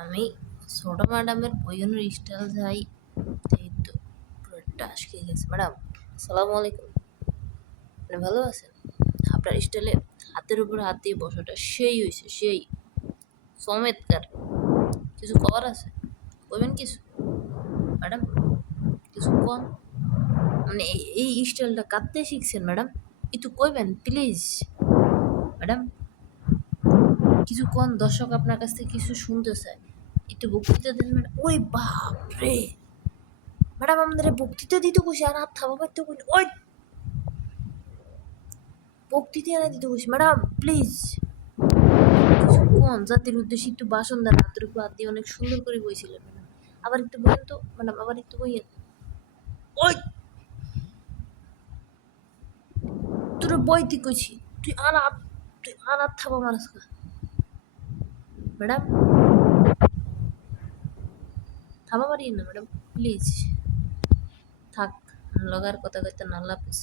আমি ছোট ম্যাডামের বইয়ের স্টাইল যাই এই তো পুরো টাস খেয়ে গেছে। ম্যাডাম আসসালামু আলাইকুম, আপনি ভালো আছেন? আপনার স্টাইলে হাতের উপরে হাত দিয়ে বসাটা সেই হয়েছে, সেই চমৎকার। কিছু করার আছে? কইবেন কিছু ম্যাডাম? কিছু কন, মানে এই স্টাইলটা কাঁদতে শিখছেন ম্যাডাম? একটু কইবেন প্লিজ ম্যাডাম। কিছু কন, দর্শক আপনার কাছ থেকে কিছু শুনতে চায়, একটু বক্তৃতা দেন ম্যাডাম। ওই বাপ রে ম্যাডাম, আমাদের বক্তৃতা দিতে কইছে আর হাত থাবা পারতে কই। ওই বক্তৃতা এনে দিতে কইছে ম্যাডাম, প্লিজ কিছু কোন জাতির উদ্দেশ্যে একটু ভাষণ দেন। হাতের উপর হাত দিয়ে অনেক সুন্দর করে বইছিলেন ম্যাডাম। আবার একটু বলেন তো ম্যাডাম, আবার একটু বইয়েন। ওই তোর বইতে কইছি, তুই আর হাত থাবা মারাস না ম্যাডাম। থাবা মারিয়ে না ম্যাডাম, প্লিজ থাক। লগার কথা কইতে না, আল্লাহ হাফেজ।